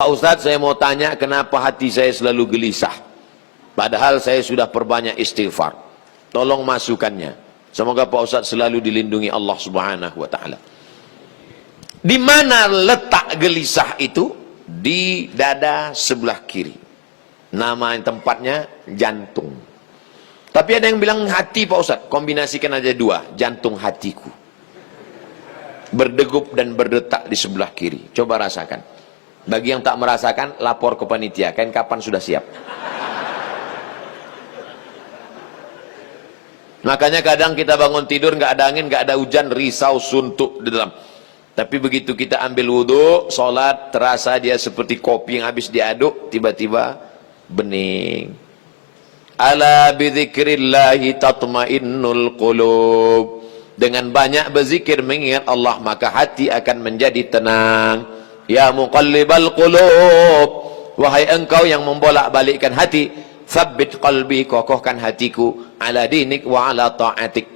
Pak Ustadz, saya mau tanya kenapa hati saya selalu gelisah padahal saya sudah perbanyak istighfar. Tolong masukannya. Semoga Pak Ustadz selalu dilindungi Allah Subhanahu wa ta'ala. Di mana letak gelisah itu? Di dada sebelah kiri. Nama tempatnya jantung. Tapi ada yang bilang hati Pak Ustadz. Kombinasikan aja dua. Jantung hatiku berdegup dan berdetak di sebelah kiri. Coba rasakan. Bagi yang tak merasakan, lapor ke panitia. Kain kapan sudah siap. Makanya kadang kita bangun tidur nggak ada angin, nggak ada hujan, risau, suntuk di dalam. Tapi begitu kita ambil wudhu, sholat, terasa dia seperti kopi yang habis diaduk, tiba-tiba bening. Ala bidzikrillahi tatmainnul qulub. Dengan banyak berzikir mengingat Allah, maka hati akan menjadi tenang. Ya muqallibal qulub, wahai engkau yang membolak-balikkan hati, tsabbit qalbi, kokohkan hatiku, ala dinik wa ala ta'atik.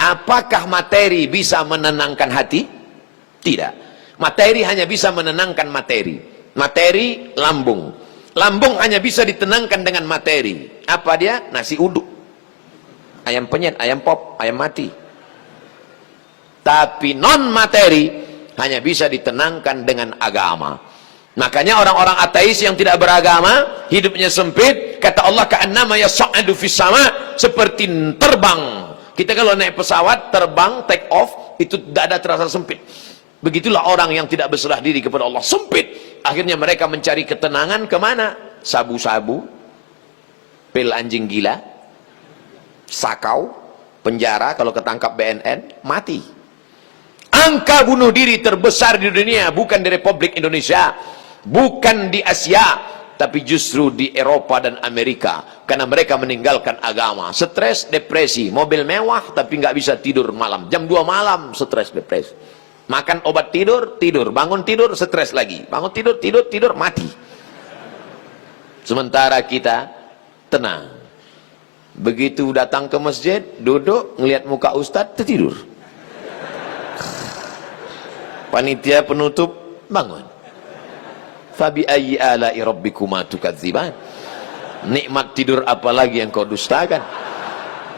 Apakah materi bisa menenangkan hati? Tidak. Materi hanya bisa menenangkan materi. Materi lambung. Lambung hanya bisa ditenangkan dengan materi. Apa dia? Nasi uduk, ayam penyet, ayam pop, ayam mati. Tapi non materi hanya bisa ditenangkan dengan agama. Makanya orang-orang ateis yang tidak beragama, hidupnya sempit. Kata Allah, ka'annama yas'adu fis sama, seperti terbang. Kita kalau naik pesawat, terbang, take off, itu dada terasa sempit. Begitulah orang yang tidak berserah diri kepada Allah, sempit. Akhirnya mereka mencari ketenangan kemana? Sabu-sabu, pil anjing gila, sakau, penjara, kalau ketangkap BNN, mati. Angka bunuh diri terbesar di dunia bukan di Republik Indonesia, bukan di Asia, tapi justru di Eropa dan Amerika, karena mereka meninggalkan agama. Stres, depresi, mobil mewah tapi nggak bisa tidur malam, jam 2 malam stres, depresi. Makan obat tidur, tidur, bangun tidur, stres lagi, bangun tidur, tidur, mati. Sementara kita tenang. Begitu datang ke masjid, duduk, ngelihat muka ustadz, tertidur. Panitia penutup, bangun. Fabi ayyi ala'i rabbikuma tukadziban. Nikmat tidur apalagi yang kau dustakan.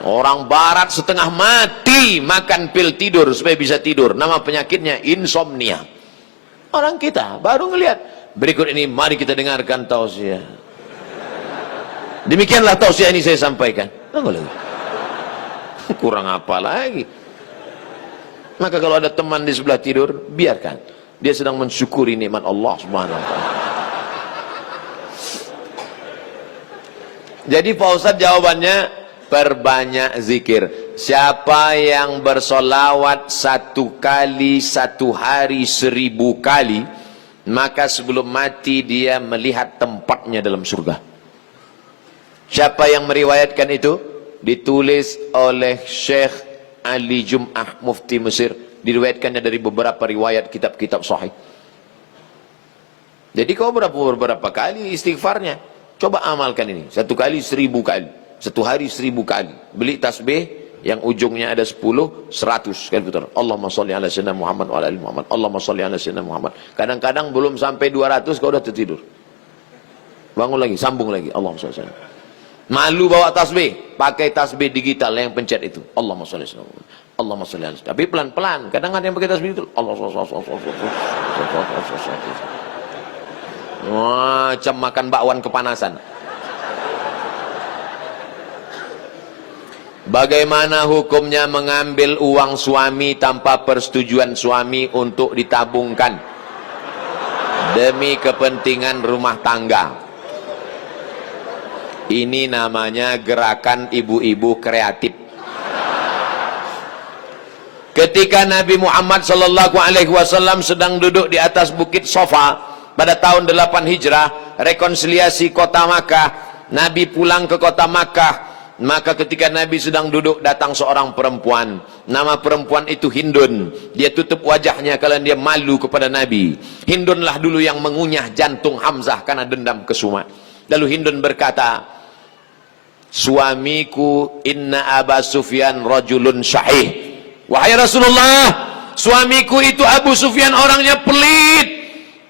Orang barat setengah mati makan pil tidur supaya bisa tidur. Nama penyakitnya insomnia. Orang kita baru ngelihat. Berikut ini mari kita dengarkan tausiah. Demikianlah tausiah ini saya sampaikan. Tunggu lagi. Kurang apa lagi? Maka kalau ada teman di sebelah tidur, biarkan. Dia sedang mensyukuri nikmat Allah Subhanahu wa ta'ala. Jadi Pak Ustadz jawabannya, perbanyak zikir. Siapa yang bersolawat 1 kali 1 hari 1000 kali, maka sebelum mati dia melihat tempatnya dalam surga. Siapa yang meriwayatkan itu? Ditulis oleh Syekh Ali Jum'ah, mufti Mesir. Diriwayatkannya dari beberapa riwayat kitab-kitab sahih. Jadi kau beberapa kali istighfarnya. Coba amalkan ini. 1 kali 1000 kali. 1 hari 1000 kali. Beli tasbih yang ujungnya ada 10, 100 kali putar. Allahumma sholli ala sayyidina Muhammad wa ala ali Muhammad. Allahumma sholli ala sayyidina Muhammad. Kadang-kadang belum sampai 200 kau udah tertidur. Bangun lagi, sambung lagi. Allahumma sholli ala. Malu bawa tasbih, pakai tasbih digital yang pencet itu. Allahumma sholli ala Muhammad. Allahumma sholli ala. Tapi pelan-pelan. Kadang ada yang pakai tasbih itu. Macam makan bakwan kepanasan. Bagaimana hukumnya mengambil uang suami tanpa persetujuan suami untuk ditabungkan demi kepentingan rumah tangga? Ini namanya gerakan ibu-ibu kreatif. Ketika Nabi Muhammad SAW sedang duduk di atas bukit Sofa pada tahun 8 Hijrah, rekonsiliasi kota Makkah, Nabi pulang ke kota Makkah. Maka ketika Nabi sedang duduk, datang seorang perempuan. Nama perempuan itu Hindun. Dia tutup wajahnya karena dia malu kepada Nabi. Hindunlah dulu yang mengunyah jantung Hamzah karena dendam kesuma. Lalu Hindun berkata, suamiku inna Aba Sufyan rajulun syahih. Wahai Rasulullah, suamiku itu Abu Sufyan orangnya pelit,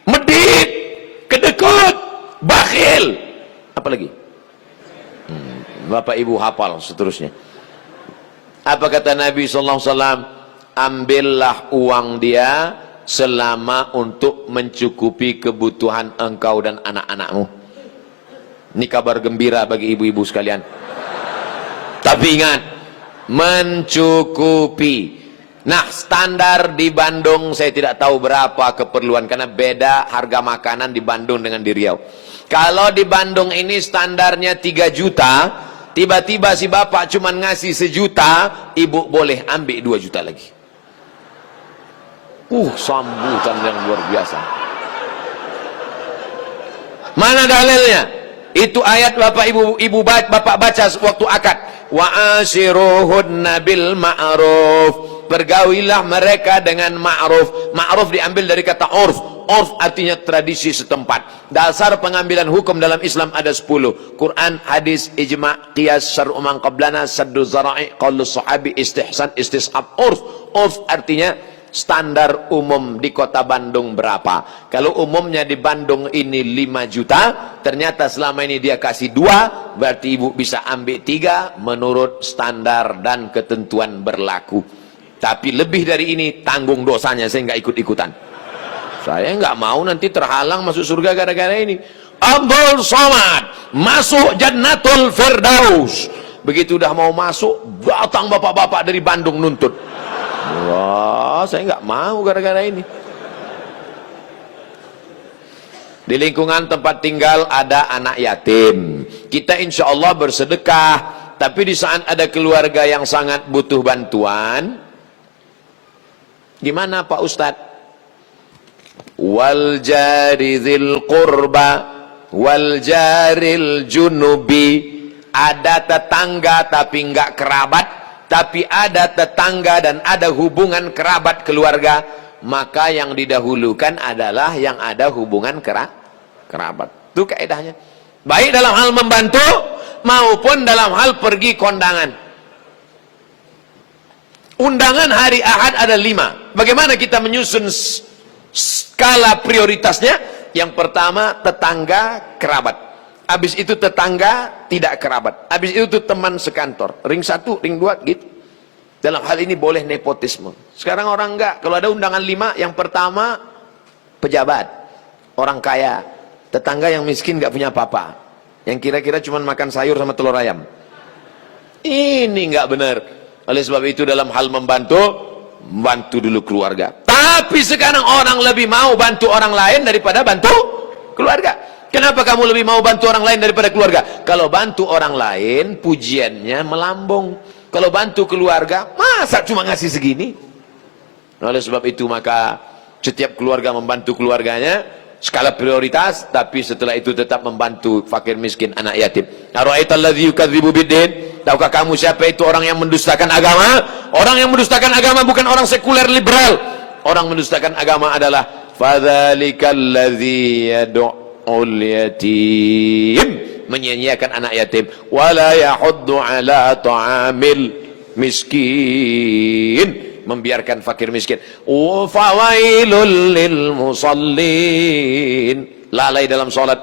medit, kedekut, bakhil. Apa lagi? Bapak ibu hafal seterusnya. Apa kata Nabi SAW? Ambillah uang dia selama untuk mencukupi kebutuhan engkau dan anak-anakmu. Ini kabar gembira bagi ibu-ibu sekalian. Tapi ingat, mencukupi. Nah, standar di Bandung saya tidak tahu berapa keperluan, karena beda harga makanan di Bandung dengan di Riau. Kalau di Bandung ini standarnya 3 juta, tiba-tiba si bapak cuma ngasih 1 juta, ibu boleh ambil 2 juta lagi. Sambutan yang luar biasa. Mana dalilnya? Itu ayat bapak bapak baca waktu akad. Wa ashiruhunna bil ma'ruf. Pergaulilah mereka dengan ma'ruf. Ma'ruf diambil dari kata urf. Urf artinya tradisi setempat. Dasar pengambilan hukum dalam Islam ada 10. Quran, hadis, ijma', qiyas, syar'u man qablana, saddu zara'i, qaulus sahabi, istihsan, istishab. Urf. Urf artinya standar umum di kota Bandung berapa. Kalau umumnya di Bandung ini 5 juta, ternyata selama ini dia kasih 2, berarti ibu bisa ambil 3 menurut standar dan ketentuan berlaku. Tapi lebih dari ini tanggung dosanya, saya nggak ikut-ikutan. Saya nggak mau nanti terhalang masuk surga gara-gara ini. Abdul Somad masuk Jannatul Firdaus. Begitu udah mau masuk, datang bapak-bapak dari Bandung nuntut. Wah, saya nggak mau gara-gara ini. Di lingkungan tempat tinggal ada anak yatim. Kita insya Allah bersedekah. Tapi di saat ada keluarga yang sangat butuh bantuan, gimana Pak Ustadz? Wal jari dzil qurba wal jaril junubi. Ada tetangga tapi nggak kerabat, tapi ada tetangga dan ada hubungan kerabat keluarga, maka yang didahulukan adalah yang ada hubungan kerabat. Itu kaidahnya. Baik dalam hal membantu maupun dalam hal pergi kondangan. Undangan hari Ahad ada 5. Bagaimana kita menyusun skala prioritasnya? Yang pertama tetangga kerabat. Habis itu tetangga tidak kerabat. Habis itu teman sekantor. Ring 1, ring 2 gitu. Dalam hal ini boleh nepotisme. Sekarang orang enggak. Kalau ada undangan 5, yang pertama pejabat, orang kaya, tetangga yang miskin enggak punya apa-apa, yang kira-kira cuma makan sayur sama telur ayam. Ini enggak benar. Oleh sebab itu dalam hal membantu dulu keluarga. Tapi sekarang orang lebih mau bantu orang lain daripada bantu keluarga. Kenapa kamu lebih mau bantu orang lain daripada keluarga? Kalau bantu orang lain, pujiannya melambung. Kalau bantu keluarga, masa cuma ngasih segini? Oleh sebab itu maka setiap keluarga membantu keluarganya, skala prioritas, tapi setelah itu tetap membantu fakir miskin, anak yatim. Ara'aital ladzi yukadzibu biddin? Tahukah kamu siapa itu orang yang mendustakan agama? Orang yang mendustakan agama bukan orang sekuler liberal. Orang mendustakan agama adalah fadzalikal ladzi yad'ul yatim, menyanyiakan anak yatim, wala yahuddu ala ta'amil miskin, membiarkan fakir miskin. Fawailul lil musallin, lalai dalam salat.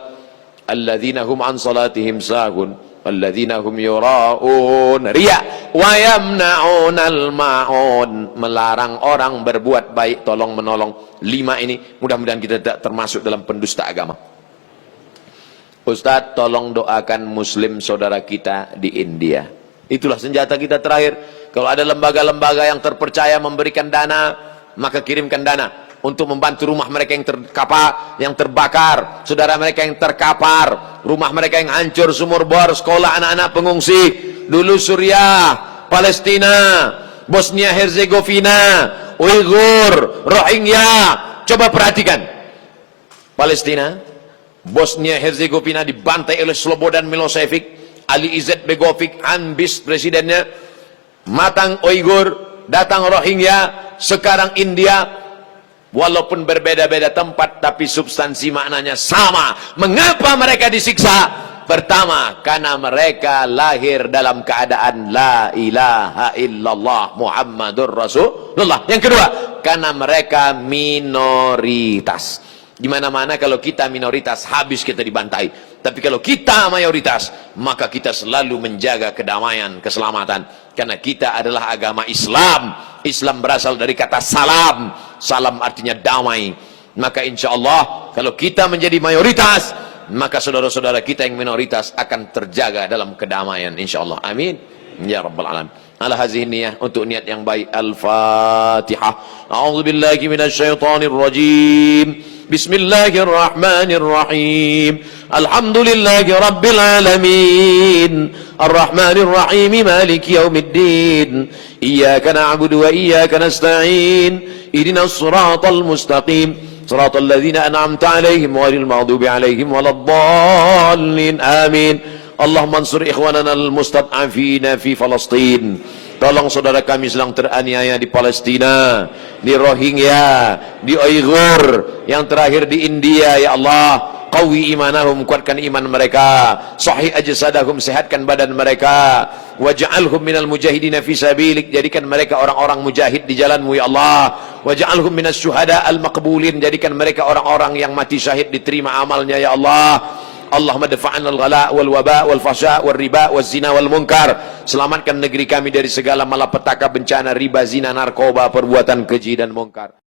Alladzina hum an salatihim sahun alladzina hum yura'un, riya wa yamna'unal ma'un, melarang orang berbuat baik, tolong menolong. 5 ini mudah-mudahan kita tidak termasuk dalam pendusta agama. Ustadz, tolong doakan muslim saudara kita di India. Itulah senjata kita terakhir. Kalau ada lembaga-lembaga yang terpercaya memberikan dana, maka kirimkan dana untuk membantu rumah mereka yang yang terbakar, saudara mereka yang terkapar, rumah mereka yang hancur, sumur bor, sekolah anak-anak pengungsi. Dulu Suriah, Palestina, Bosnia Herzegovina, Uighur, Rohingya. Coba perhatikan. Palestina, Bosnia Herzegovina dibantai oleh Slobodan Milosevic, Ali Izzet Begovic, Hanbis presidennya, matang Uighur, datang Rohingya, sekarang India. Walaupun berbeda-beda tempat, tapi substansi maknanya sama. Mengapa mereka disiksa? Pertama, karena mereka lahir dalam keadaan la ilaha illallah Muhammadur Rasulullah. Yang kedua, karena mereka minoritas. Di mana-mana kalau kita minoritas, habis kita dibantai. Tapi kalau kita mayoritas, maka kita selalu menjaga kedamaian, keselamatan. Karena kita adalah agama Islam. Islam berasal dari kata salam. Salam artinya damai. Maka insya Allah, kalau kita menjadi mayoritas, maka saudara-saudara kita yang minoritas akan terjaga dalam kedamaian. Insya Allah. Amin. Ya Rabbal Alamin. Ala hazihi niyah, untuk niat yang baik. Al-Fatihah. A'udzubillahi minasyaitonir rajim. Bismillahirrahmanirrahim. Alhamdulillahi rabbil alamin. Ar-Rahmanir Rahim. Maliki yaumiddin. Iyyaka na'budu wa iyyaka nasta'in. Ihdinas siratal mustaqim. Siratal ladzina an'amta 'alaihim ghairil maghdubi 'alaihim waladdallin. Amin. Allahumma ansur ikhwanana al-mustad'afina fi Palestin. Tolong saudara kami sedang teraniaya di Palestina, di Rohingya, di Uighur, yang terakhir di India. Ya Allah, qawi imanahum, kuatkan iman mereka. Sahih ajsadahum, sehatkan badan mereka. Waj'alhum minal mujahidina fi sabilik, jadikan mereka orang-orang mujahid di jalanmu ya Allah. Waj'alhum minas syuhada al-maqbulin, jadikan mereka orang-orang yang mati syahid, diterima amalnya ya Allah. Allahumma dafa'an al-ghala wal waba wal fasha wal riba wal zina wal munkar. Selamatkan negeri kami dari segala malapetaka, bencana, riba, zina, narkoba, perbuatan keji dan munkar.